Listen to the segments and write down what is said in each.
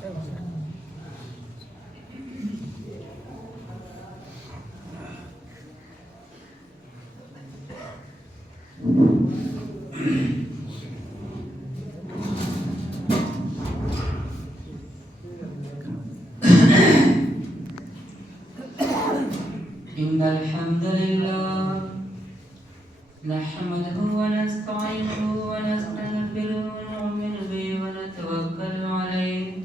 إن الحمد لله نحمده ونستعينه ونستغفره ونؤمن به ونتوكل عليه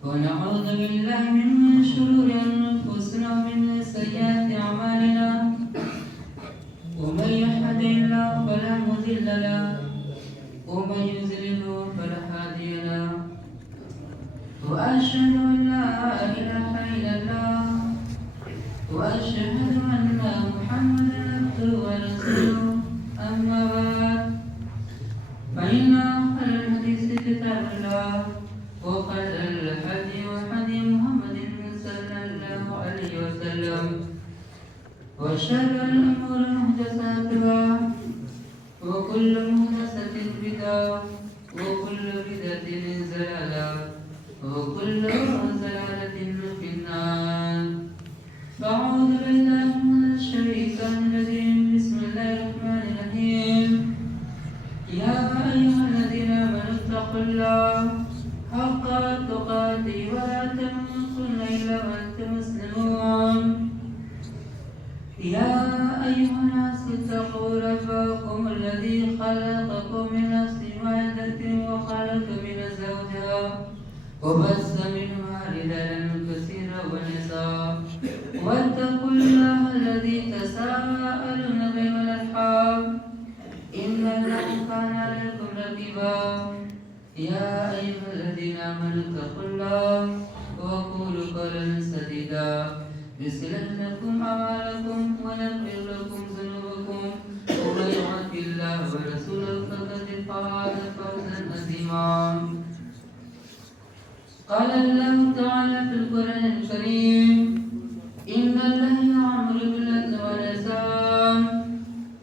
ونعوذ بالله من شرور أنفسنا ومن سيئات أعمالنا ومن يهد الله فلا مضل له ومن يضلل فلا هادي له وأشهد أن لا إله إلا الله وأشهد أن محمدا عبده ورسوله أما بعد فإن خير الحديث كتاب الله وخير الهدي هدي محمد صلى الله عليه وسلم وشر الأمور محدثاتها وكل محدثة بدعة وكل بدعة ضلالة وكل ضلالة في النار. أعوذ بالله من الشيطان الرجيم. بسم الله الرحمن الرحيم. يا أيها الذين آمنوا اتقوا الله حق تقاته ولا تموتن إلا وأنتم مسلمون. يا أيها الناس اتقوا ربكم الذي خلقكم من نفس واحدة وخلق منها زوجها وبث منهما رجالا كثيرا ونساء واتقوا الله الذي تساءلون به والأرحام إن الله كان عليكم رقيبا. يا أيها الذين آمنوا اتقوا الله وقولوا قولا سديدا يصلح لكم أعمالكم ويغفر لكم ذنوبكم ومن يطع الله ورسوله فقد فاز فوزا عظيما. قال الله تعالى في القرآن الكريم إن الله يأمر بالعدل والإحسان.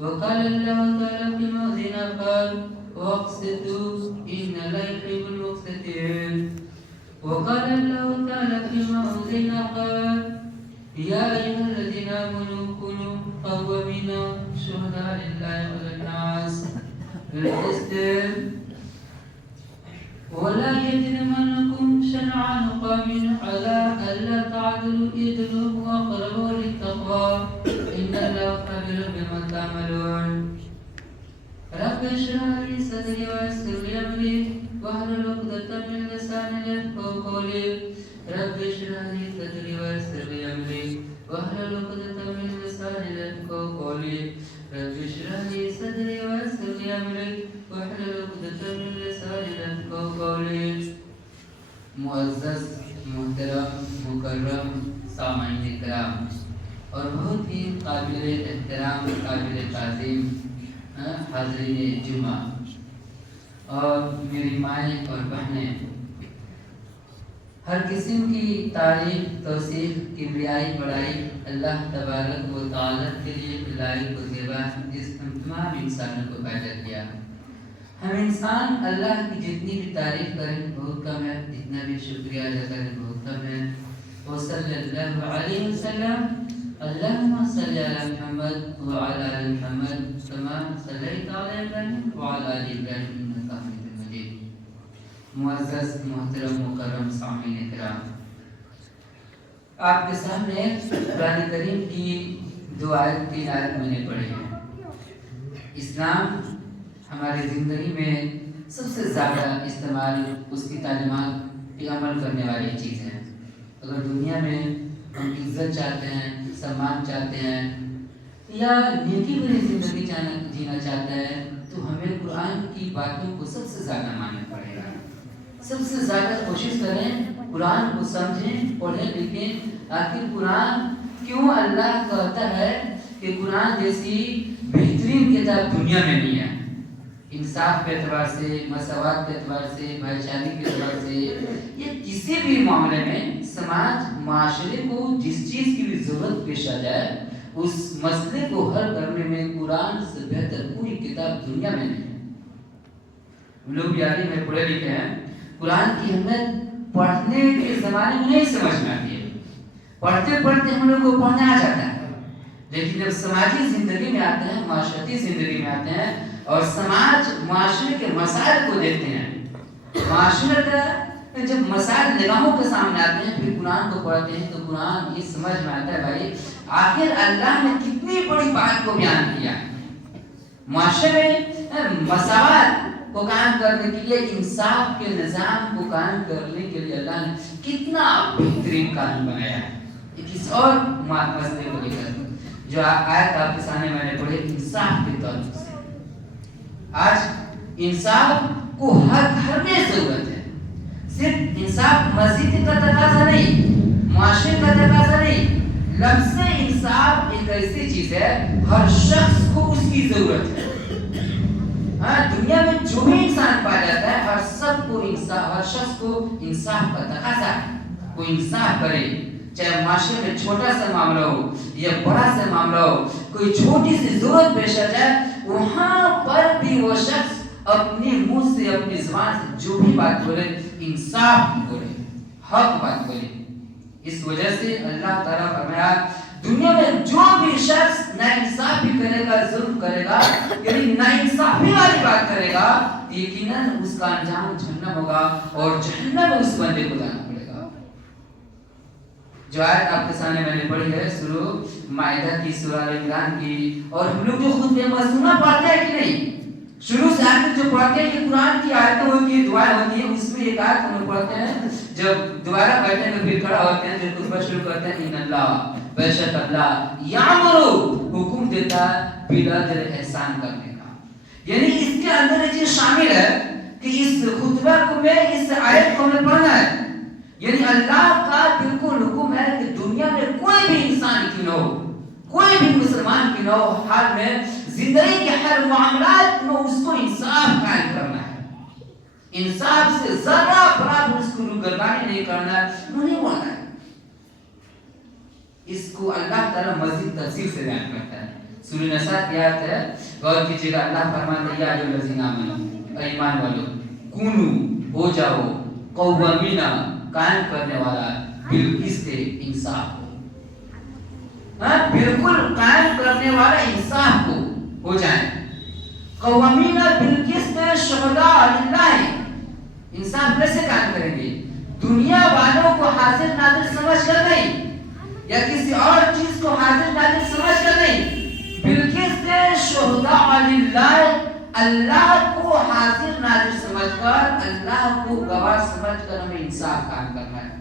وقال الله تعالى في موضع آخر واقسطوا إن الله يحب المقسطين. وقال الله تعالى في موضع آخر يا أيها الذين آمنوا كونوا قوامين شهداء لله على الناس بالقسط ولا يجرمنكم شنعان قوم على ألا تعدلوا اعدلوا هو أقرب للتقوى إن الله خبير بما تعملون. رب اشرح لي صدري ويسر لي أمري واحلل عقدة من لساني يفقهوا قولي. رب اشرح لي صدري ويسر لي أمري واحلل عقدة من لساني يفقهوا قولي. رب اشرح لي صدري ويسر لي أمري واحلل عقدة من لساني يفقهوا قولي. معزز محترم مکرم سامعین کرام اور بہت ہی قابل احترام قابل تعظیم حاضرین جمعہ اور میری مائیں اور بہنیں، ہر قسم کی تعریف توصیف کبریائی بڑائی اللہ تبارک و تعالی کے لیے لائق و زیبا ہے جس نے تمام انسانوں کو پیدا کیا. ہم انسان اللہ کی جتنی بھی تعریف کریں بہت کم ہے، جتنا بھی شکریہ ادا کریں بہت کم ہے. وصلی اللہ علیہ وسلم اللہم صلی علی محمد وعلی آل محمد کما صلیت علی ابراہیم وعلی آل ابراہیم انک حمید مجید. معزز محترم مکرم سامعین کرام، آپ کے سامنے قرآن کریم کی 2 آیت 3 آیت میں نے پڑھی ہیں. اسلام ہماری زندگی میں سب سے زیادہ استعمال اس کی تعلیمات پہ عمل کرنے والی چیز ہے. اگر دنیا میں ہم عزت چاہتے ہیں، سمان چاہتے ہیں یا نیکی بھری زندگی جینا چاہتے ہیں تو ہمیں قرآن کی باتوں کو سب سے زیادہ ماننا پڑے گا. سب سے زیادہ کوشش کریں قرآن کو سمجھیں، پڑھیں لکھیں. آخر قرآن کیوں اللہ کہتا ہے کہ قرآن جیسی بہترین کتاب دنیا میں نہیں ہے. انصاف کے اعتبار سے، مساوات کے اعتبار سے، بھائی چارگی کے اعتبار سے یا کسی بھی معاملے میں سماج معاشرے کو جس چیز کی بھی ضرورت پیش آ جائے اس مسئلے کو حل کرنے میں قرآن سے بہتر کوئی کتاب دنیا میں نہیں ہے. ہم لوگ یاری میں پڑھے لکھے ہیں، قرآن کی اہمیت पढ़ने के जमाने में नहीं समझ में आती है। पढ़ते पढ़ते हम लोग को पढ़ना आ जाता है, लेकिन जब समाजी जिंदगी में आते हैं, माशरती जिंदगी में आते हैं और समाज माशरे के मसाइल को देखते हैं, माशरे का जब मसाइल निगाहों के सामने आते हैं, फिर कुरान को पढ़ते हैं तो कुरान ये समझ में आता है भाई आखिर अल्लाह ने कितनी बड़ी बात को बयान किया। माशरे में मसावत को कायम करने के लिए, इंसाफ के निजाम को कायम करने के लिए अल्लाह ने कितना बेहतरीन कानून बनाया है। किसी और मसले को लेकर जो आयत आपके सामने मैंने पढ़े इंसाफ के तौर से, आज इंसाफ को हर घर में जरूरत है। सिर्फ इंसाफ मस्जिद का तकाजा नहीं, माशरे का तकाजा नहीं, लफ्ज़ इंसाफ एक ऐसी चीज है हर शख्स को उसकी जरूरत है। हाँ, दुनिया में जो भी इंसान पाया जाता है हर सबको इंसाफ, हर शख्स को इंसाफ का तकाजा है। कोई इंसाफ करे, चाहे माशरे में छोटा सा मामला हो या बड़ा सा मामला हो, कोई छोटी सी जरूरत पेश आ जाए, वहां पर भी वो शख्स अपने मुंह से, अपनी जुबान से जो भी बात बोले इंसाफ बोले, हक बात बोले। इस वजह से अल्लाह ताला फरमाया दुनिया में जो भी शख्स नाइंसाफी करेगा, जुल्म करेगा, यानी नाइंसाफी वाली बात करेगा, यकीनन उसका अंजाम जहन्नम होगा और जहन्नम में उस बंदे को जाना पड़ेगा। जो आयत आपके सामने मैंने पढ़ी है सूरह माइदा की, सूरह आल इमरान की, और हम लोग जो खुतबे मज़मूना पढ़ते हैं कि नहीं, शुरू से आखिर जो पढ़ते हैं, ये कुरान की आयतें होती है, दुआएं होती है, उसमें एक आयत हम लोग पढ़ते हैं, जब दोबारा बैठे तो फिर खड़ा होते हैं, जब खुतबा शुरू करते हैं, इन्नल्लाह बेशक अल्लाह यामुरु, हुक्म देता है बिलअदल एहसान करने का। यानी इसके अंदर ये चीज शामिल है कि इस खुतबा को में, इस आयत को हमें पढ़ना है, यानी अल्लाह का बिल्कुल हुक्म है कि दुनिया में कोई भी इंसान क्यों न हो, कोई भी मुसलमान क्यों न हो, हाल में जिंदगी के हर मामलात में उसको इंसाफ कायम करना है। इंसाफ से जरा बराबर उसको रुगरदानी नहीं करना, नहीं बोलना है। इसको अल्लाह ताला मज़ीद तफसील से बयान करता है। सूरह नसा की आयत है, गौर कीजिएगा, अल्लाह फरमाता है या अय्युहल्लज़ीना आमनू, ईमान वालों, कुनू हो जाओ कव्वामीना, कायम करने वाला बिलकिस्त इंसाफ हो, हाँ बिल्कुल कायम करने वाला इंसाफ हो जाए। कव्वामीना बिलकिस्त शुहदा लिल्लाह, इंसाफ कैसे कायम करेंगे? दुनिया वालों को हाजिर नाजिर समझ कर नहीं, या किसी और चीज को हाजिर नाजिर समझ कर नहीं, बिलकिस्त शुहदा लिल्लाह, अल्लाह को हाजिर नाजिर समझकर, अल्लाह को गवाह समझकर हमें इंसाफ कायम करना है।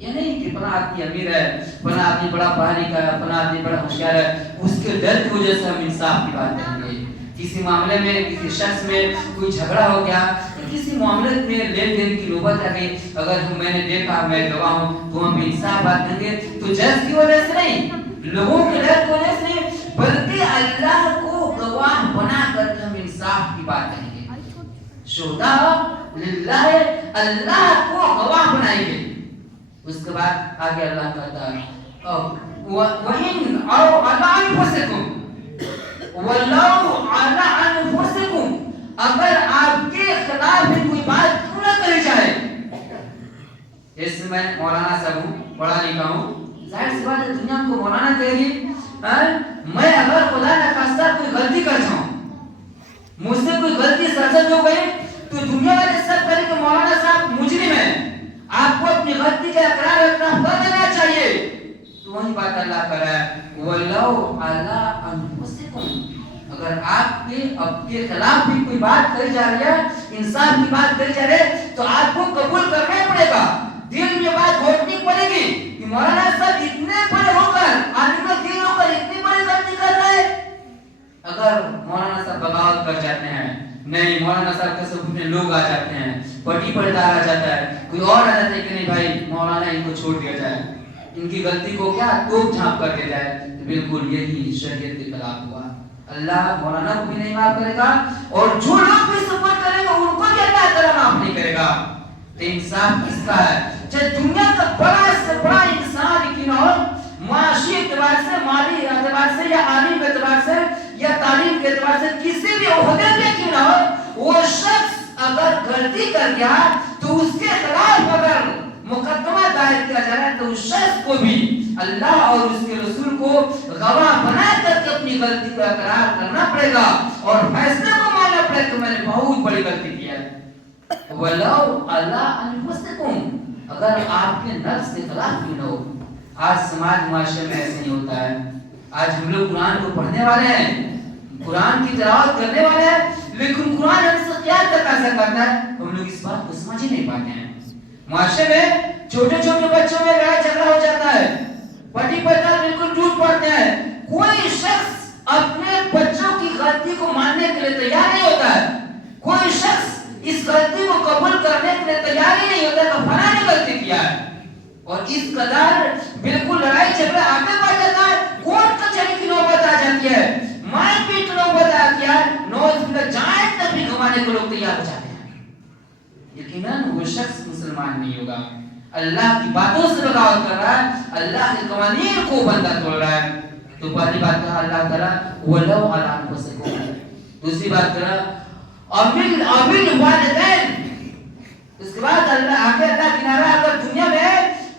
ये नहीं कि फला आदमी अमीर है, फला आदमी बड़ा पढ़ा लिखा है, फला आदमी बड़ा होशियार है, उसके डर की वजह से हम इंसाफ की बात करेंगे। किसी मामले में, किसी शख्स में कोई झगड़ा हो गया, किसी मामले में लेन देन की नौबत आ गई, अगर मैंने देखा, मैं गवाह हूँ, तो हम इंसाफ बात करेंगे, तो जज की वजह से नहीं, लोगों के डर की वजह से नहीं, बल्कि अल्लाह को गवाह बना करके हम इंसाफ की बात करेंगे। शुहदा लिल्लाह, अल्लाह को गवाह बनाएंगे। उसके बाद आगे अल्लाह कहता है वइन औ अला अनफुसिकुम वल्लाहु अला अनफुसिकुम, अगर आपके खिलाफ भी कोई बात क्यों न कही जाए, जैसे मैं मौलाना साहब हूँ, पढ़ा लिखा हूँ, जाहिर सी बात है दुनिया को मौलाना कहेगी, मैं अगर खुदा न खास्ता कोई गलती कर जाऊं, मुझसे कोई गलती सरजद हो गई, तो दुनिया वाले सब कहेंगे मौलाना साहब मुजरिम है, आपको अपनी गलती का इकरार कर देना चाहिए। तो वही बात अल्लाह कर रहा है, वल्लाहु अला अनफुसिकुम, अगर आपके खिलाफ भी कोई बात कही जा रही है, इंसाफ की बात कही जा रही है, तो आपको कबूल करना ही पड़ेगा, दिल में बात घोटनी पड़ेगी कि मौलाना साहब इतने बड़े होकर, आलिम दीन होकर इतनी बड़ी गलती कर रहे हैं। अगर मौलाना साहब बगावत कर जाते हैं, नहीं मौलाना साहब के सब में लोग आ जाते हैं, पटी पड़दार आ जाता है, कोई और आ जाता है कि नहीं भाई मौलाना इनको छोड़ दिया जाए, इनकी गलती को क्या तोप झाँप कर दिया जाए, तो बिल्कुल यही शरीयत के खिलाफ हुआ। अल्लाह मौलाना को भी नहीं माफ करेगा, और जो लोग भी सपोर्ट करेंगे उनको भी अल्लाह ताला माफ नहीं करेगा। तो इंसाफ किसका है? चाहे दुनिया का बड़ा से बड़ा इंसान क्यों न हो, माशी एतबार से, माली एतबार से, या आलिम एतबार से, या तालीम के एतबार से, किसी भी ओहदे पे क्यों न हो, वो शख्स अगर गलती कर गया तो उसके खिलाफ अगर تو اس شخص کو بھی اللہ اور اس کے رسول کو گواہ بنا کر کے اپنی غلطی کا اقرار کرنا پڑے گا اور فیصلے کو ماننا پڑے گا کہ میں نے بہت بڑی غلطی کی ہے. وَلَوْ عَلَىٰ أَنفُسِكُمْ، اگر آپ کے نفس کے خلاف کیوں نہ ہو. آج سماج معاشرے میں ایسے نہیں ہوتا ہے. آج ہم لوگ قرآن کو پڑھنے والے ہیں، قرآن کی تلاوت کرنے والے ہیں، لیکن قرآن ہم سے کیا تقاضا کرتا ہے ہم لوگ اس بات کو سمجھ ہی نہیں پاتے ہیں. معاشرے میں چھوٹے چھوٹے بچوں میں لڑائی جھگڑا ہو جاتا ہے، پتی پتنی بالکل ٹوٹ پڑتے ہیں. کوئی شخص اپنے بچوں کی غلطی کو ماننے کے لیے تیار نہیں ہوتا ہے. کوئی شخص اس غلطی کو قبول کرنے کے لیے تیار ہی نہیں ہوتا کہ فلاں نے غلطی کیا ہے. اور اس قدر بالکل لڑائی جھگڑا آگے بڑھ جاتا ہے، کورٹ کچہری کی نوبت آ جاتی ہے، مار پیٹ کی نوبت آتی ہے، نوز باللہ جائیں تک بھی گھمانے کو لوگ تیار ہو جاتے ہیں. یقیناً وہ شخص مسلمان نہیں ہوگا، اللہ کی باتوں سے بغاوت کر رہا ہے، اللہ کے قوانین کو بندہ توڑ رہا ہے. تو پہلی بات کہا اللہ تعالیٰ وَلَوْ عَلَىٰ أَنفُسِكُمْ. دوسری بات کہا أَوِلْ وَالِدَيْنِ. اس کے بعد اللہ آگے اللہ کنارہ اگر دنیا میں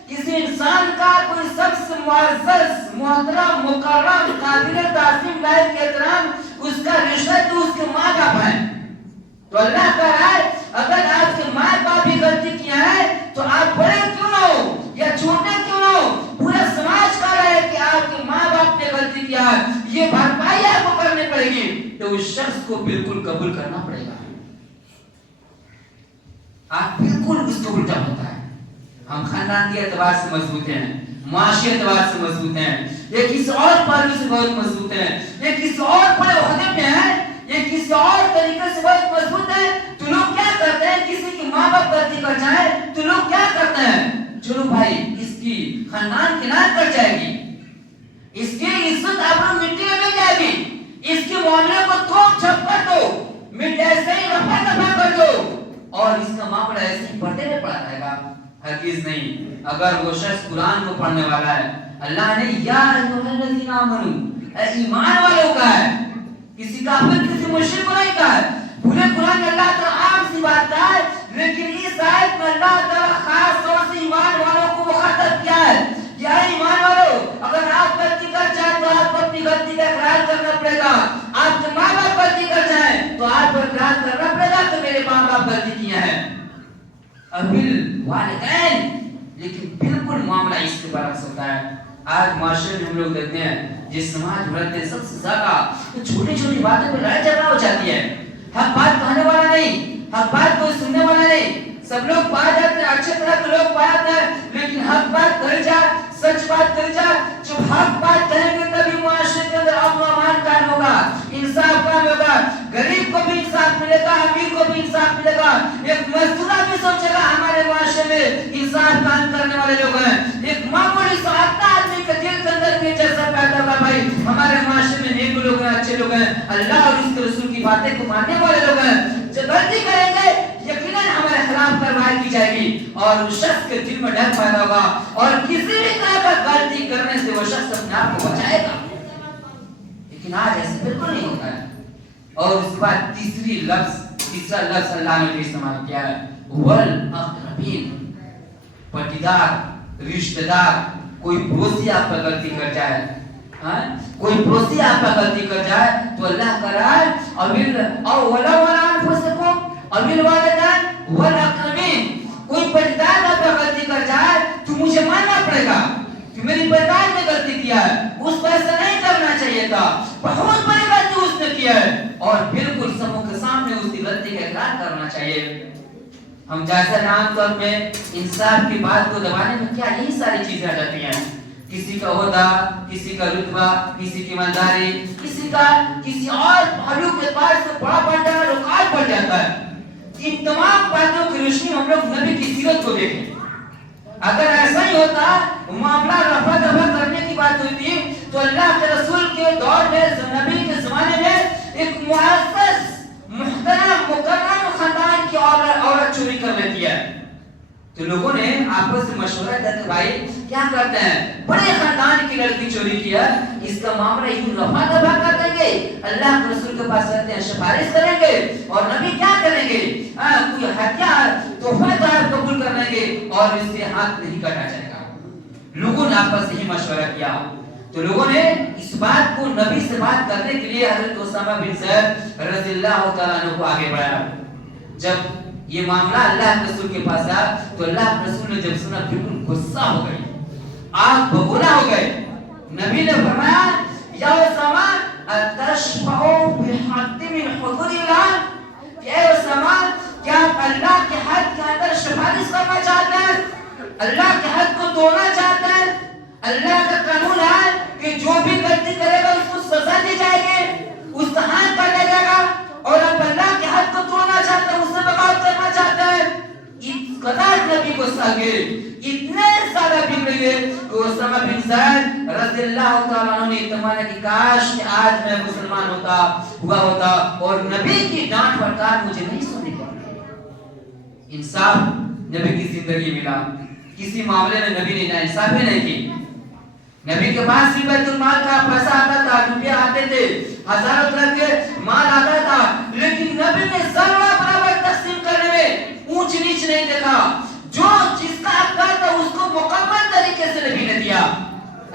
کسی انسان کا کوئی سب سے معزز محترم مکرم قابل تعظیم لائق احترام اس کا رشتہ تو اس کے ماں باپ ہیں. تو اللہ کہہ رہا ہے اگر آپ کے ماں باپ بھی غلطی کیا ہے تو آپ بڑے کیوں نہ ہو یا چھوٹے کیوں نہ ہو، پورا سماج کہہ رہا ہے کہ آپ کے ماں باپ نے غلطی کیا ہے، یہ بھرپائی آپ کو کرنی پڑے گی. تو اس شخص کو بالکل قبول کرنا پڑے گا. آپ بالکل اس کو الٹا ہوتا ہے. ہم خاندان کے اعتبار سے مضبوط ہیں، معاشی اعتبار سے مضبوط ہیں، یہ کسی اور پہلو سے بہت مضبوط ہیں، یہ کسی اور بڑے عہدے پہ ہیں، یہ کسی اور طریقے سے بہت مضبوط ہیں. تو لوگ کیا کرتے ہیں، کسی کی ماں باپ غلطی کر جائے تو لوگ کیا کرتے ہیں، چلو بھائی اس کی خاندان کنار کر جائے گی، اس کی عزت آبرو مٹی میں مل جائے گی، اس کے معاملے کو تھوک چھپ کر دو، مٹ ایسے ہی رفع دفع کر دو اور اس کا معاملہ ایسے ہی پردے میں پڑا رہے گا. ہرگز نہیں. اگر وہ شخص قرآن کو پڑھنے والا ہے، اللہ نے یا ایھا الذین آمنوا، اے ایمان والوں کا ہے، کسی کافر کسی مشرک کو نہیں کہا ہے. پورے قرآن میں اللہ تعالیٰ عام سی بات کہا ہے، لیکن اس آیت میں اللہ تعالیٰ خاص طور سے ایمان والوں کو مخاطب کیا ہے. یا ایمان والوں، اگر آپ غلطی کر جائیں تو آپ کو اپنی غلطی کا اقرار کرنا پڑے گا. آپ کے ماں باپ غلطی کر جائیں تو آپ کو اقرار کرنا پڑے گا کہ میرے ماں باپ غلطی کیا ہے. ابل والدین. لیکن بالکل معاملہ اس کے برعکس ہوتا ہے. آج معاشرے میں ہم لوگ دیکھتے ہیں جس سماج بڑھتے سب سے زیادہ تو چھوٹی چھوٹی باتوں پہ لڑائی جھگڑا ہو جاتی ہے. حق بات کہنے والا نہیں، حق بات کوئی سننے والا نہیں. سب لوگ پائے جاتے ہیں، اچھے طرح کے لوگ پائے جاتے ہیں، لیکن حق بات کہی جائے، سچ بات کہی جائے، جب حق بات کہیں گے تبھی معاشرے کے اندر امن و امان قائم ہوگا، انصاف قائم ہوگا. غریب کو بھی انصاف ملے گا، امیر کو بھی انصاف ملے گا. ایک مزدورہ بھی سوچے گا ہمارے معاشرے میں انصاف قائم کرنے والے لوگ ہیں. ایک معمولی سادہ آدمی کے دل کے اندر بھی جیسا پیدا ہوگا بھائی ہمارے معاشرے میں نیک لوگ ہیں، اچھے لوگ ہیں، اللہ اور اس کے رسول کی باتیں کو ماننے والے لوگ ہیں. جو غلطی کریں گے یقیناً ہمارے خلاف کارروائی کی جائے گی اور اس شخص کے دل میں ڈر پیدا ہوگا اور کسی بھی طرح کا غلطی کرنے سے وہ شخص اپنے آپ کو بچائے گا. لیکن آج ایسے بالکل نہیں ہوتا ہے. اور اس کے بعد تیسرا لفظ اللہ نے استعمال کیا ہے والاقربین. پٹیدار، رشتہ دار، کوئی پڑوسی آپ پر غلطی کر جائے، کوئی پڑوسی آپ پر غلطی کر جائے تو اللہ کہہ رہا ہے ولو علی انفسکم ابل والدین والاقربین. کوئی پٹیدار آپ پر غلطی کر جائے تو مجھے ماننا پڑے گا کہ میری پٹیدار نے غلطی کیا ہے، اس کو ایسا نہیں کرنا چاہیے تھا، بہت بڑی غلطی اس نے کیا ہے اور بالکل سبوں کے سامنے اس کی غلطی کا اقرار کرنا چاہیے. ہم جیسے عام طور پہ انصاف کی بات کو دبانے میں کیا یہی ساری چیزیں آ جاتی ہیں. کسی کا عہدہ، کسی کا رتبہ، کسی کی مالداری، کسی اور پہلو کے پاس سے بڑا بڑھ جانا رکاوٹ پڑ جاتا ہے. ان تمام باتوں کی روشنی ہم لوگ نبی کی سیرت کو دیکھیں. اگر ایسا ہی ہوتا معاملہ رفع دفع کرنے کی بات ہوتی تو اللہ کے رسول کے دور میں نبی کے زمانے میں ایک معزز محترم مکرم خاندان کی عورت چوری کر لیتی ہے تو لوگوں نے آپس میں مشورہ کیا کہ بھائی کیا کرتے ہیں، بڑے خاندان کی لڑکی چوری کیا، اس کا معاملہ یوں رفع دفع کر دیں گے، اللہ کے رسول کے پاس رہتے ہیں، سفارش کریں گے اور نبی کیا کریں گے، کوئی ہتھیار تحفہ دار قبول کر لیں گے اور اس سے ہاتھ نہیں کاٹا جائے گا. लोगों ने आपस में ही मशवरा किया, तो लोगों ने इस बात को नबी से बात करने के लिए हजरत उसामा बिन ज़ैद रज़ियल्लाहु तआला अन्हु को आगे बढ़ाया। जब ये मामला अल्लाह के रसूल के पास आया तो अल्लाह के रसूल ने जब सुना बिल्कुल गुस्सा हो गए, आग बबूला हो गए। नबी ने फरमाया या उसामा अतशफउ बिहद्द मिन हुदूदिल्लाह, या उसामा क्या आप अल्लाह के हद के अंदर सिफारिश करना चाहते हैं, अल्लाह के हद को तोड़ना चाहते हैं? अल्लाह का कानून है कि जो भी गलती करेगा उसको सजा दी जाएगी, उसका हाथ काटा जाएगा, और आप अल्लाह के हद को तोड़ना चाहते हैं, उससे बगावत करना चाहते हैं। इस कदर नबी को सगे इतने ज्यादा बिगड़ गए कि उसामा बिन ज़ैद रज़ियल्लाहु तआला अन्हु ने तमन्ना की काश कि आज मैं मुसलमान होता और नबी की डांट फटकार मुझे नहीं सुननी पड़ती। इंसाफ नबी की जिंदगी मिला, किसी मामले में नबी ने नाइंसाफी नहीं की। नबी के पास भी बैतुल माल का पैसा आता था, रुपया आते थे, हजारों तरह के माल आता था, लेकिन नबी ने जर्रा बराबर तकसीम करने में ऊंच नीच नहीं देखा। जो जिसका हकदार था उसको मुकम्मल तरीके से नबी ने दिया।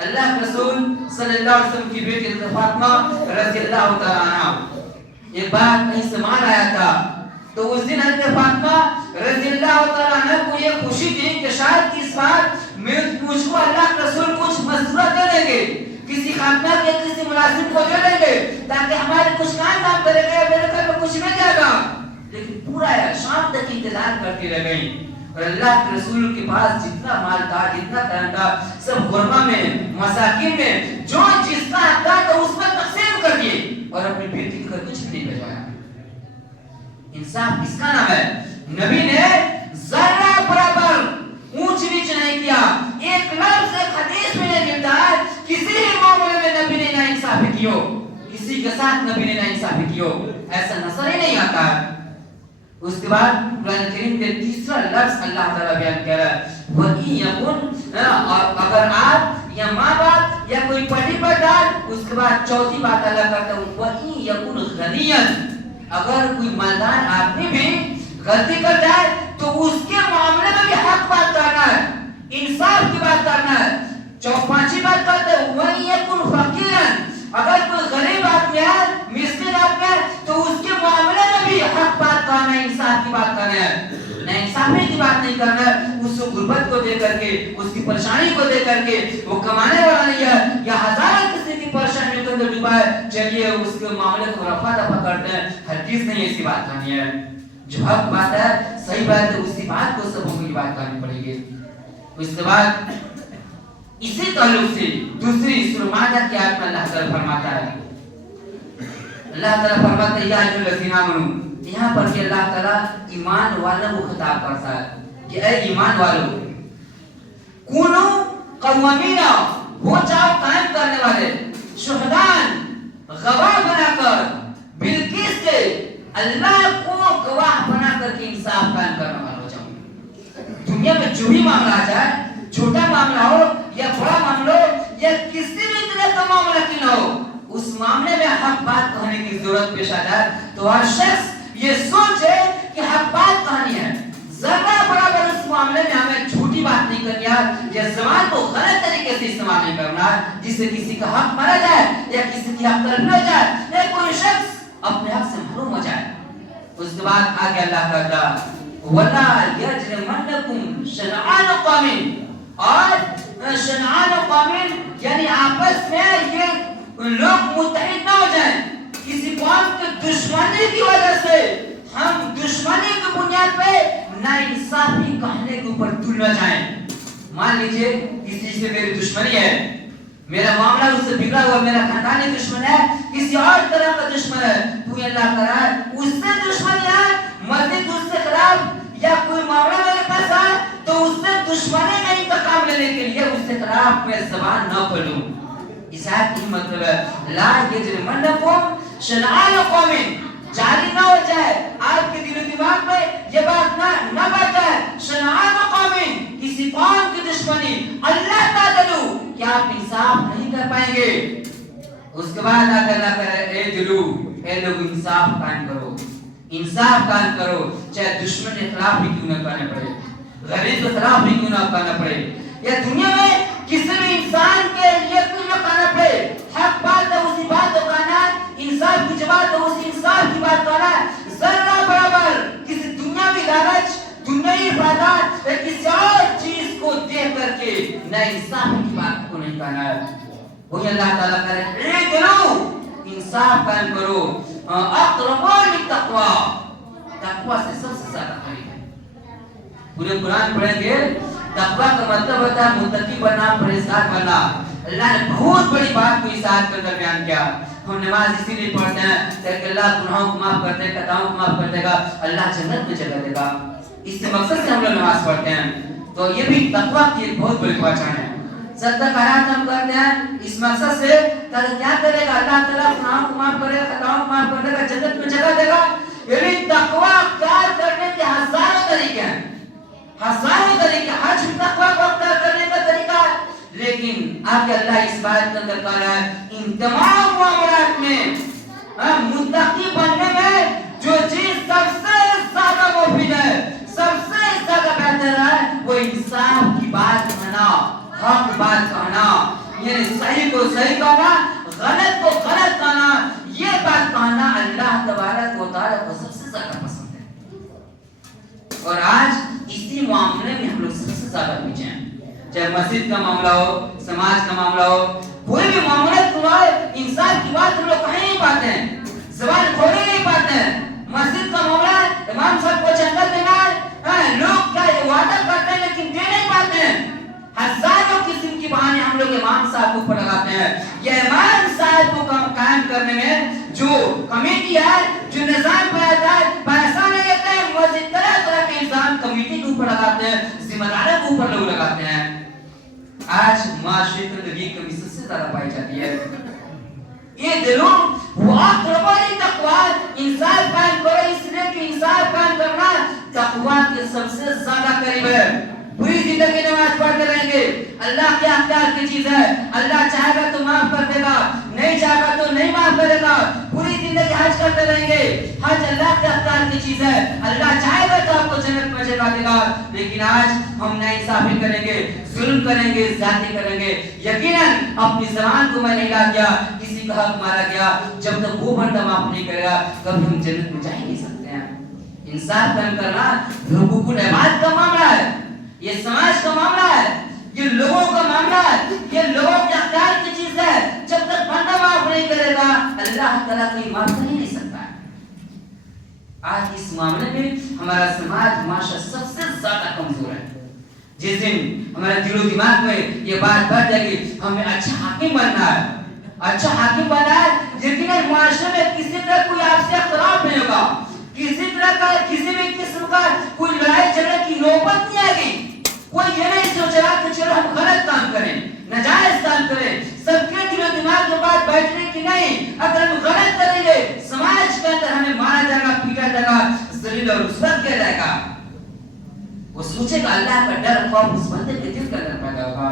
अल्लाह के रसूल सल्लल्लाहु अलैहि वसल्लम की बेटी फातिमा रज़ियल्लाहु तआला अन्हा एक बार कहीं से माल आया था, तो उस दिन हज़रत फातिमा रज़ियल्लाहु तआला अन्हा को ये खुशी थी कि शायद इस बार मुझको अल्लाह के रसूल कुछ मसरूफ दे देंगे, किसी खातमा के किसी मुलाजिम को दे देंगे ताकि हमारे कुछ काम करेंगे, मेरे घर में कुछ मिल जाएगा। लेकिन पूरा शाम तक इंतजार करती रह गई, और अल्लाह के रसूल के पास जितना माल था, जितना धन था, सब गुरबा में, मसाकिन में, जो जिसका हकदार था उसमें तकसीम कर दिए, और अपनी बेटी को कुछ भी नहीं बचाया। इंसाफ किसका नाम है? नबी ने जर्रा बराबर ऊंच नीच नहीं किया। एक लफ्ज एक हदीस में नहीं मिलता है किसी भी मामले में नबी ने नाइंसाफी की हो, किसी के साथ नबी ने नाइंसाफी की हो, ऐसा नजर ही नहीं आता है। उसके बाद कुरान करीम के तीसरा लफ्ज अल्लाह ताला बयान कर रहा है वही यकुन, अगर आप या माँ बाप या कोई पढ़ी पढ़ार, उसके बाद चौथी बात अल्लाह करता है वही यकुन गनियन, अगर कोई मालदार आदमी भी गलती कर जाए तो उसके मामले में भी हक बात करना है, इंसाफ की बात करना है। पांचवी बात करते हैं वही यकुन फकीरन, अगर कोई गरीब आदमी है, मिस्किन आदमी है, तो उसके मामले में भी हक बात करना है, इंसाफ की बात करना है, ना इंसाफी की बात नहीं करना है। उसको गुर्बत को दे करके, उसकी परेशानी को दे करके, वो कमाने वाला नहीं है या हजारों किसी की परेशानी के अंदर डूबा है, चलिए उसके मामले को रफा दफा करते हैं, हरगिज़ नहीं ऐसी बात करनी है। जो हक बात है, सही बात है, उसी बात को सबों की बात करनी पड़ेगी। उसके बाद इसी ताल्लुक से दूसरी सूरह माइदा की आयत में अल्लाह ताला फरमाता है, अल्लाह ताला फरमाता है या अय्युहल्लज़ीना आमनू, यहाँ पर भी अल्लाह ताला ईमान वालों को खिताब करता है कि ऐ ईमान वालों, कुनू कव्वामीना, हो जाओ कायम करने वाले, शुहदान, गवाह बनाकर, बिल्किस से अल्लाह को गवाह बना करके इंसाफ कायम करने वाले हो जाओ। दुनिया में जो भी मामला आ जाए, छोटा मामला हो या बड़ा मामला हो या किसी भी तरह का मामला क्यों ना हो, उस मामले में हक बात कहने की जरूरत पेश आ जाए तो हर शख्स ये सोचे कि हक बात कहनी है। जरा बराबर उस मामले में हमें झूठी बात नहीं करनी है या ज़बान को गलत तरीके से इस्तेमाल नहीं करना है जिससे किसी का हक मारा जाए या किसी की हक तलफ हो जाए या कोई शख्स अपने हक से महरूम हो जाए। उसके बाद आगे अल्लाह कहता वला यजरिमन्नकुम शनआन कौमिन, और शनआन कौमिन यानी आपस में ये लोग मुत्तहिद ना हो जाएं किसी कौम के दुश्मनी की वजह से, हम दुश्मनी की बुनियाद पे नाइंसाफी कहने के ऊपर तुल न जाएं। मान लीजिए किसी से मेरी दुश्मनी है, मेरा मामला उससे बिगड़ा हुआ, मेरा खानदानी दुश्मन है, किसी और तरह का दुश्मन है, तू अल्लाह करा उससे दुश्मनी है, मस्जिद उससे खिलाफ या कोई मामला मेरे पास है तो उससे दुश्मनी में इंतकाम लेने के लिए उससे खिलाफ मैं ज़बान न खोलूं। इस आयत की मतलब है ला यजरिमन्नकुम शनआन कौमिन, जारी ना हो जाए आपके दिल दिमाग में ये बात ना बैठ जाए, शनआन कौमिन किसी कौम की दुश्मनी, अल्लाह तादलू क्या आप इंसाफ नहीं कर पाएंगे। उसके बाद अल्लाह करे ए दिलू, ए लोग इंसाफ कायम करो, इंसाफ कायम करो, चाहे दुश्मन के खिलाफ भी क्यों ना करना पड़े, गरीब के खिलाफ भी क्यों ना करना पड़े, या दुनिया में ना इंसाफ की बात को नहीं कहना है। वही अल्लाह ताला कह रहे हैं करो इंसाफ कायम करो, अक़रबुल तक़वा, तक़वा से सबसे ज्यादा करीब है। पूरे कुरान पढ़ेंगे तक़वा का मतलब होता है मुत्तकी बनना, परहेजगार बनना। अल्लाह ने बहुत बड़ी बात को इस आयत के अंदर बयान किया। हम नमाज इसीलिए पढ़ते हैं ताकि अल्लाह गुनाहों को माफ कर देगा, खताओं को माफ कर देगा, अल्लाह जन्नत में जगह देगा। इस मकसद से हम लोग नमाज पढ़ते हैं। तो ये भी तक़वा की एक बहुत बड़ी पहचान है। सदका खैरात हम करते हैं इस मकसद से ताकि क्या करेगा, अल्लाह ताला गुनाहों को माफ करेगा, खताओं को माफ कर देगा, जन्नत में जगह देगा। ये भी तक़वा अख्तियार करने के हजारों तरीके हैं, हजारों तरीके। हज तक़वा को अख्तियार करने का तरीका है, लेकिन आगे अल्लाह इस बात के अंदर कह रहा है इन तमाम मामलात में मुत्तकी बनने में जो चीज सबसे ज्यादा मुफीद है, सबसे ज्यादा बेहतर है, वो इंसाफ की बात कहना, हक बात कहना, ये सही को सही कहना, गलत को गलत कहना, ये बात कहना अल्लाह तबारक व तआला को सबसे ज्यादा पसंद है। और आज इसी मामले में हम लोग सबसे ज्यादा पीछे हैं। चाहे मस्जिद का मामला हो, समाज का मामला हो, कोई भी मामला इंसाफ की बात हम लोग कहीं नहीं पाते हैं, ज़बान खोले नहीं पाते हैं। मस्जिद का मामला इमाम साहब को चंदा देना है, लोग क्या वादा करते हैं लेकिन दे नहीं पाते हैं। हजारों किस्म की बहाने हम लोग इमाम साहब को ऊपर लगाते हैं। ये इमाम साहब को कायम करने में जो कमेटी है, जो निजाम बनाता है, पैसा नहीं लेते हैं, मस्जिद तरह तरह के इंसान कमेटी के ऊपर लगाते हैं, जिम्मेदारों के ऊपर लोग लगाते हैं। आज माशरे के अंदर ये कमी सबसे ज्यादा पाई जाती है। ये दिलों अक़रबुल तक़वा, इंसाफ कायम करो, इसलिए कि इंसाफ कायम करना तक़वा के सबसे ज्यादा करीब है। पूरी जिंदगी नमाज पढ़ते रहेंगे, अल्लाह के अख्तियार की चीज है, अल्लाह चाहेगा तो माफ कर देगा, नहीं चाहेगा तो नहीं माफ करेगा। पूरी जिंदगी हज करते रहेंगे, हज अल्लाह के अख्तियार की चीज है, अल्लाह चाहेगा तो आपको जन्नत में जगह देगा। लेकिन आज हम नाइंसाफी करेंगे, जुल्म करेंगे, ज्यादती करेंगे। यकीनन अपनी ज़बान को मैंने हिला दिया, किसी का हक मारा गया, जब तक वो बंदा माफ नहीं करेगा कभी हम जन्नत में जा ही नहीं सकते हैं। इंसाफ करना हुकूकुल इबाद का मामला है, ये समाज का मामला है, ये लोगों का मामला है, ये लोगों के अख्तियार की चीज है। जब तक बंदा माफ नहीं करेगा अल्लाह ताला कोई माफ कर ही नहीं सकता है। आज इस मामले में हमारा समाज माशा सबसे ज्यादा कमजोर है। जिस दिन हमारे दिलो दिमाग में ये बात बढ़ जाएगी हमें अच्छा हाकिम बनना है, अच्छा हाकिम बनना है, लेकिन माशरे में किसी तरह कोई आपसे इख्तिलाफ नहीं होगा, किसी तरह का किसी भी किस्म का कोई लड़ाई झगड़े की नौबत नहीं आएगी। कोई ये नहीं सोचेगा कि चलो हम गलत काम करें, नाजायज काम करें। सबके दिलो दिमाग में बात बैठने की नहीं, अगर हम गलत करेंगे समाज के अंदर हमें मारा जाएगा, पीटा जाएगा, जलील और रुस्वा किया जाएगा। वो सोचेगा, अल्लाह का डर खौफ उस बंदे के दिल के अंदर पैदा होगा।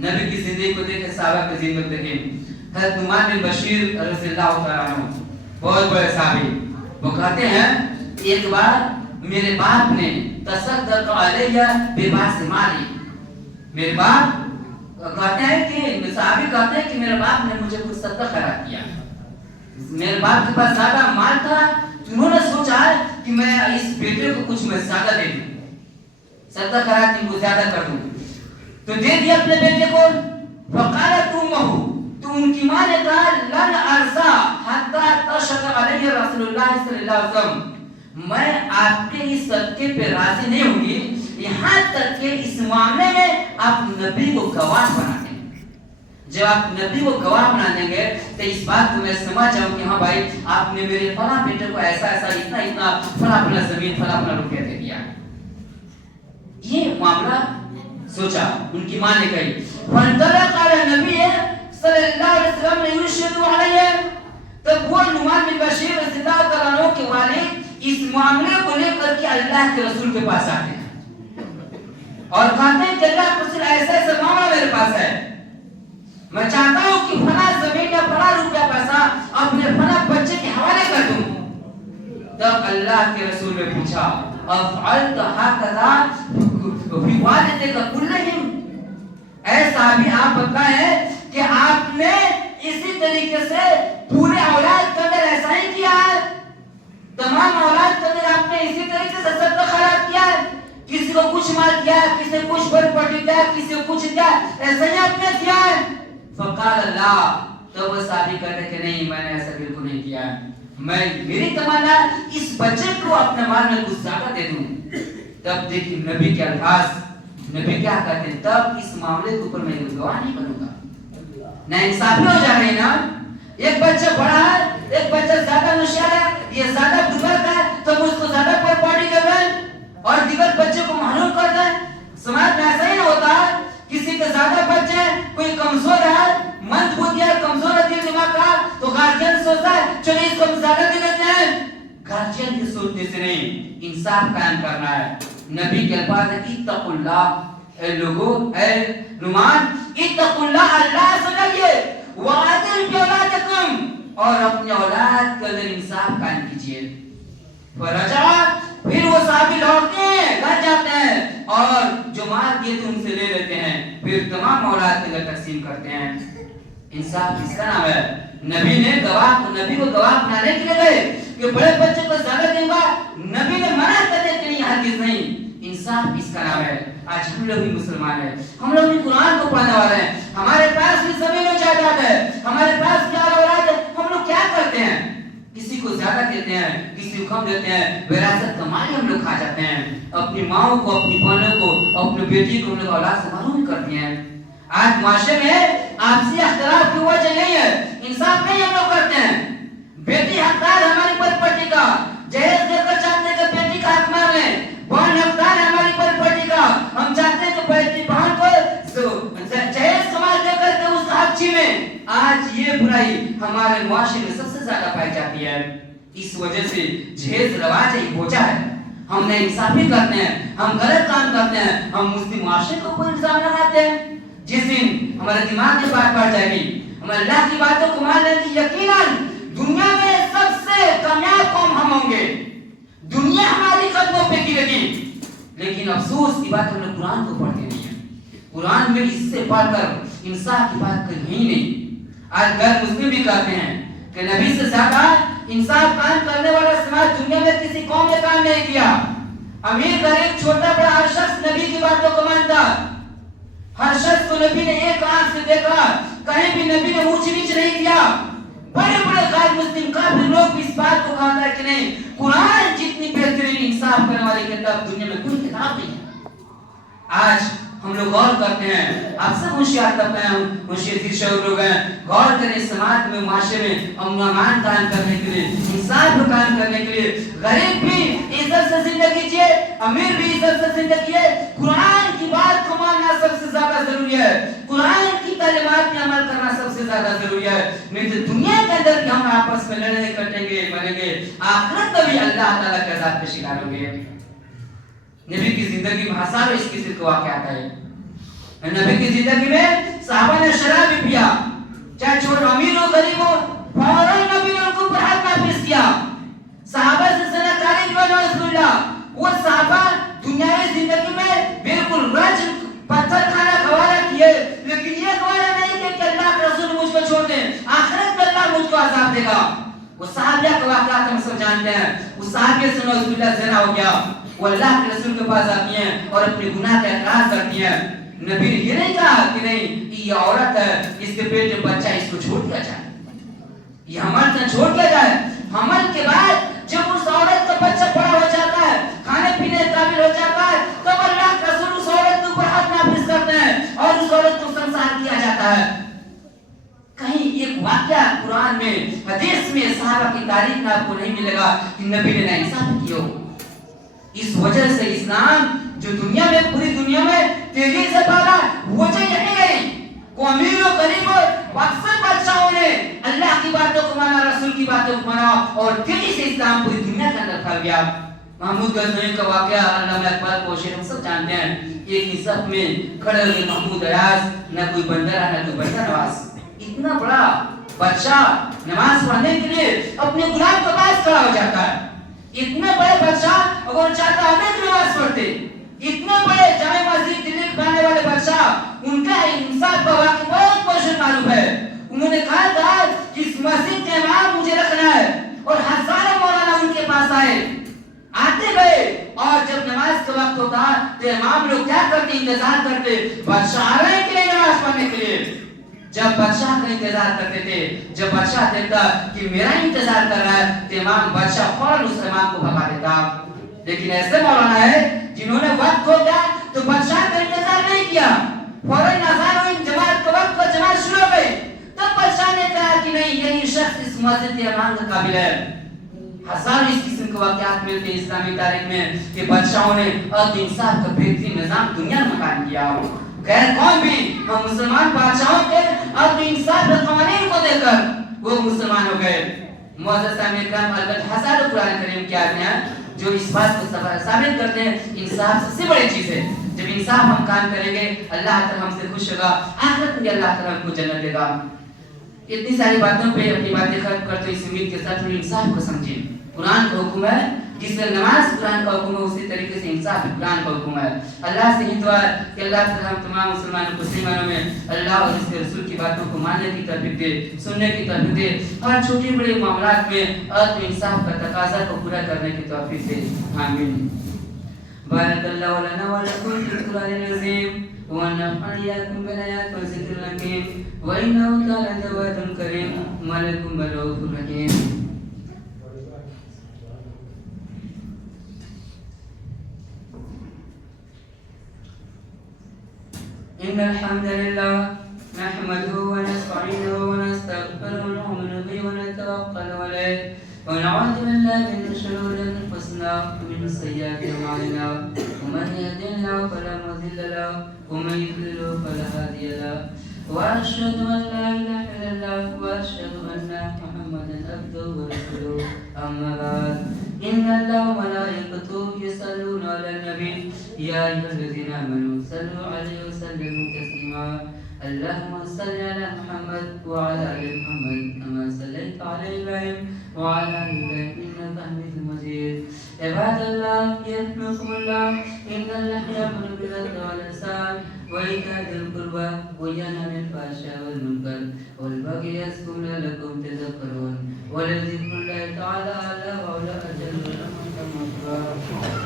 नबी की जिंदगी को देखें, सहाबा की जिंदगी को देखें। हज़रत नुमान बिन बशीर रज़ियल्लाहु तआला अन्हु बहुत बड़े सहाबी, वो कहते हैं एक बार मेरे बाप ने तसद्दक़ अलैया बिबास माली, मेरे बाप कहते हैं कि सहाबी कहते हैं कि मेरे बाप ने मुझे कुछ सदका खैरात किया। मेरे बाप के पास ज्यादा माल था, उन्होंने सोचा कि मैं इस बेटे को कुछ मैं ज्यादा दे दूं, सदका खैरात इनको ज्यादा कर दूं, तो दे दिया अपने बेटे को। फक़ालत उम्मुहु, तो उनकी मां ने कहा लन अर्ज़ा हत्ता तशद अलैहि रसूलुल्लाह सल्लल्लाहु अलैहि वसल्लम, मैं आपके इस सदके पे राजी नहीं होंगी यहाँ तक कि इस मामले में आप नबी को गवाह बना देंगे। जब आप नबी को गवाह बना देंगे तो इस बात को मैं समझ जाऊं कि हाँ भाई आपने मेरे फला बेटे को ऐसा ऐसा इतना इतना फला फला जमीन फला फला रुपया दे दिया। ये मामला सोचा, उनकी मां ने कही फंतलक़ अला नबी सल्लल्लाहु अलैहि वसल्लम ने युशहिदु अलैहि, तब वो नुमान बिन बशीर रज़ियल्लाहु तआला अन्हु के वालिद इस मामले को लेकर के अल्लाह के रसूल के पास आते हैं और कहते हैं कि अल्लाह के रसूल ऐसा ऐसा मामला मेरे पास है, मैं चाहता हूं कि फला जमीन या फला रुपया पैसा अपने फला बच्चे के हवाले कर दूं। तब अल्लाह के रसूल ने पूछा अफ़अल्त हकज़ा फी वालिदिका कुल्लिहिम, ऐसा भी आप बताएं कि आपने इसी तरीके से पूरे औलाद के अंदर ऐसा ही किया है, तमाम औलाद के अंदर आपने इसी तरीके से सदका खैरात किया है, किसी को कुछ माल किया है, किसी को कुछ बड़ पट्टी दिया है, किसी को कुछ दिया, ऐसा ही आपने किया है? फकाल अल्लाह, तो वो साहबी कहते कि नहीं, मैंने ऐसा बिल्कुल नहीं किया। मेरी तमन्ना इस बच्चे को अपने माल में कुछ ज्यादा दे दूं। तब देखिए नबी के अल्फाज, नबी क्या कहते हैं, तब इस मामले के ऊपर मैं गवाह नहीं बनूंगा। ना इंसाफी हो जा रही है ना, एक बच्चा बड़ा है, एक बच्चा ज्यादा होशियार है, ये ज्यादा बुजुर्ग है, तो उसको ज्यादा प्रॉपर्टी कर रहे हैं और दिगर बच्चे को मालूम करता है। समाज में ऐसा ही होता है, किसी के ज्यादा बच्चे, कोई कमजोर है, मंद बुद्धि है, कमजोर है दिमाग का, तो गार्जियन सोचता है चलिए इसको हम ज्यादा दे देते हैं। गार्जियन के सोचने से नहीं, इंसाफ कायम करना है। नबी के अल्फाज है, इत्तकुल्लाह, ऐ लोगों, ऐ नुमान, इत्तकुल्लाह, अल्लाह से डरिए, वादिल फी औलादिकुम, और अपने औलाद के अंदर इंसाफ कायम कीजिए। फरजा, फिर वो साहबी लौटते हैं, घर जाते हैं और जो माल दिए थे उनसे ले लेते हैं, फिर तमाम औलाद के अंदर तकसीम करते हैं। इंसाफ किसका नाम है? नबी ने गवाह, नबी को गवाह बनाने के लिए गए कि बड़े बच्चे को ज्यादा दूंगा, नबी ने मना करने के लिए हरगिज़ नहीं। इंसाफ इसका नाम है। आज हम लोग भी मुसलमान हैं, हम लोग भी कुरान को पढ़ने वाले हैं, हमारे पास भी जमीन और जायदाद है, हमारे पास क्या औलाद है, हम लोग क्या करते हैं? किसी को ज्यादा देते हैं, किसी को कम देते हैं, विरासत का माल हम लोग खा जाते हैं। अपनी माओ को, अपनी बहनों को, अपनी बेटी को हम लोग औलाद से मालूम कर दिए हैं। आज माशरे में आपसी अख्तिलाफ की वजह नहीं है, इंसाफ नहीं हम लोग करते हैं। बेटी हकदार हमारी प्रॉपर्टी का, जहेज देकर चाहते हैं कि बेटी का हक मार लें, बहन हकदार है हमारी प्रॉपर्टी का, हम चाहते हैं कि बेटी बहन को जहेज कमाल देकर के उसका हक छीने। आज ये बुराई हमारे मुआशरे में सबसे ज्यादा पाई जाती है। इस वजह से जहेज रवाज है, बोझा है, हम नहीं इंसाफी करते हैं, हम गलत काम करते हैं, हम मुस्लिम मुआशरे को ऊपर इल्जाम लगाते हैं। जिस दिन हमारे दिमाग की बात बढ़ जाएगी, हम अल्लाह की बातों को मान लेंगे, यकीनन दुनिया में सबसे कामयाब कौम हम होंगे, दुनिया हमारी कदमों पे गिरेगी। लेकिन अफसोस की बात, हमने कुरान को पढ़ते नहीं है। कुरान में इससे पढ़कर इंसाफ की बात कहीं ही नहीं। आज गैर मुस्लिम भी कहते हैं कि नबी से ज्यादा इंसाफ कायम करने वाला समाज दुनिया में किसी कौम ने काम नहीं किया। अमीर गरीब छोटा बड़ा हर शख्स नबी की बातों को मानता, हर शख्स को नबी ने एक आंख से देखा, कहीं भी नबी ने ऊंच नीच नहीं किया। बड़े बड़े गैर मुस्लिम काफिर लोग भी इस बात को कहते हैं कि नहीं, कुरान जितनी बेहतरीन इंसाफ करने वाली किताब दुनिया में कोई किताब नहीं है। आज हम लोग गौर करते हैं, आप सब होशियार करते हैं, होशियार लोग हैं, गौर करें समाज में, माशरे में अमन कायम करने के लिए, इंसाफ कायम करने के लिए, गरीब भी इज्जत से जिंदगी जिए, अमीर भी इज्जत से जिंदगी जिए। कुरान की बात को मानना सबसे ज्यादा जरूरी है, कुरान की तालीमात पे अमल करना सबसे ज्यादा जरूरी है। नहीं तो दुनिया के अंदर हम आपस में लड़ने कटेंगे, मरेंगे, आखिरत में भी अल्लाह ताला के अज़ाब के शिकार होंगे। नबी की जिंदगी में हजारों इस किस्म के वाक़या आए। नबी की जिंदगी में सहाबा ने शराब भी पिया, चाहे छोड़ अमीर हो गरीब हो, फौरन नबी ने उनको पर हाथ नाफिज किया। सहाबा से ज़नाकारी की वजह, वो सहाबा दुनियावी जिंदगी में बिल्कुल रज पत्थर खाना गवारा किए, लेकिन ये गवारा नहीं कि अल्लाह के रसूल मुझको छोड़ दे, आखिरत में अल्लाह मुझको अज़ाब देगा। वो सहाबिया का वाक़या हम सब जानते हैं। उस सहाबिया से नौजुबिल्लाह ज़िना हो गया, वो अल्लाह के रसूल के पास आती हैं और अपने गुनाह का इकरार करती हैं। नबी ने ये नहीं कहा कि नहीं ये औरत है, इसके पेट में बच्चा, इसको छोड़ दिया जाए, ये हमल से छोड़ दिया जाए। हमल के बाद जब उस औरत का बच्चा बड़ा हो जाता है, खाने पीने काबिल हो जाता है, तब अल्लाह के रसूल उस औरत के ऊपर हाथ नाफिज करते हैं और उस औरत को संसार किया जाता है। कहीं एक वाक़या कुरान में, हदीस में, सहाबा की तारीख में आपको नहीं मिलेगा कि नबी ने इंसाफ किया। इस वजह से इस्लाम जो दुनिया में, पूरी दुनिया में तेजी से फैला, वजह यही है को अमीर और गरीब अक्सर बादशाहों ने अल्लाह की बातों को माना, रसूल की बातों को माना और तेजी से इस्लाम पूरी दुनिया के अंदर फैल गया। महमूद गजनवी का वाक़या अल्लामा इकबाल कोशेर हम सब जानते हैं। एक ही सफ में खड़े हुए महमूद अयाज, न कोई बंदर न कोई बंदर नवाज, इतना बड़ा बादशाह नमाज पढ़ने के लिए अपने गुलाम के पास खड़ा हो जाता है। इतने बड़े बादशाह अगर चाहता हमें नमाज पढ़ते, इतने बड़े जामे मस्जिद दिल्ली बनाने वाले बादशाह, उनका इंसाफ का वाक़या बहुत मशहूर मालूम है। उन्होंने कहा था कि इस मस्जिद का इमाम मुझे रखना है और हजारों मौलाना उनके पास आए, आते गए और जब नमाज का वक्त होता तो इमाम लोग क्या करते, इंतजार करते बादशाह आ रहे के लिए नमाज पढ़ने के लिए। जब बादशाह का इंतजार करते थे, जब बादशाह देखता कि मेरा इंतजार कर रहा है तो इमाम बादशाह फौरन उस इमाम को भगा देता। लेकिन ऐसे मौलाना है जिन्होंने वक्त हो गया तो बादशाह का इंतजार नहीं किया, फौरन अज़ान हुई, जमात का वक्त हुआ, जमात शुरू हो गई, तब बादशाह ने कहा कि नहीं, यही शख्स इस मस्जिद के इमाम का काबिल है। हजारों इस किस्म के वाक़यात मिलते हैं इस्लामी तारीख में कि बादशाहों ने अदल इंसाफ का बेहतरीन निज़ाम दुनिया में कायम किया। खैर कौन भी हम मुसलमान बादशाहों के अदल इंसाफ के क़वानीन को देखकर वो मुसलमान हो गए। मुअज़्ज़ज़ सामने इकराम, अलबत्ता हज़ारों कुरान करीम की आयतें जो इस बात को साबित करते हैं इंसाफ सबसे बड़ी चीज़ है। जब इंसाफ हम काम करेंगे अल्लाह ताला हमसे खुश होगा, आखिरत में अल्लाह ताला हमको जन्नत देगा। इतनी सारी बातों पे अपनी बातें खत्म करते इस उम्मीद के साथ इंसाफ को समझें। कुरान का हुक्म है, जिस तरह नमाज कुरान का हुक्म है उसी तरीके से इंसाफ कुरान का हुक्म है। अल्लाह से ही दुआ कि अल्लाह ताला हम तमाम मुसलमानों को मुसलमानों में अल्लाह और उसके रसूल की बातों को मानने की तौफीक दे, सुनने की तौफीक दे, और छोटे बड़े मामलात में अदल इंसाफ का तकाजा को पूरा करने की तौफीक दे। आमीन। बारकल्लाहु लना व लकुम फिल कुरानिल अज़ीम व नफ़अनी इय्याकुम बिल आयाति व ज़िक्रिल हकीम व इन्नहु काना जवादुन करीम मलिकुम रऊफुर रहीम। إن الحمد لله نحمده ونستعينه ونستغفره ونؤمن به ونتوكل عليه ونعوذ بالله من شرور أنفسنا ومن سيئات أعمالنا ومن يهد الله فلا مضل له ومن يضلل فلا هادي له وأشهد أن لا إله إلا الله وأشهد أن محمدا عبده ورسوله أما بعد إن الله وملائكته يصلون على النبي يا أيها الذين آمنوا صلوا عليه وسلموا تسليما اللهم صل على محمد وعلى آل محمد كما صليت على إبراهيم وعلى آل إبراهيم إنك حميد مجيد عباد الله يرحمكم الله إن الله يأمر بالعدل والإحسان وإيتاء ذي القربى وينهى عن الفحشاء والمنكر والبغي يعظكم لعلكم تذكرون ولذكر الله تعالى أعلى وأولى أجر وأحسن مغفرة.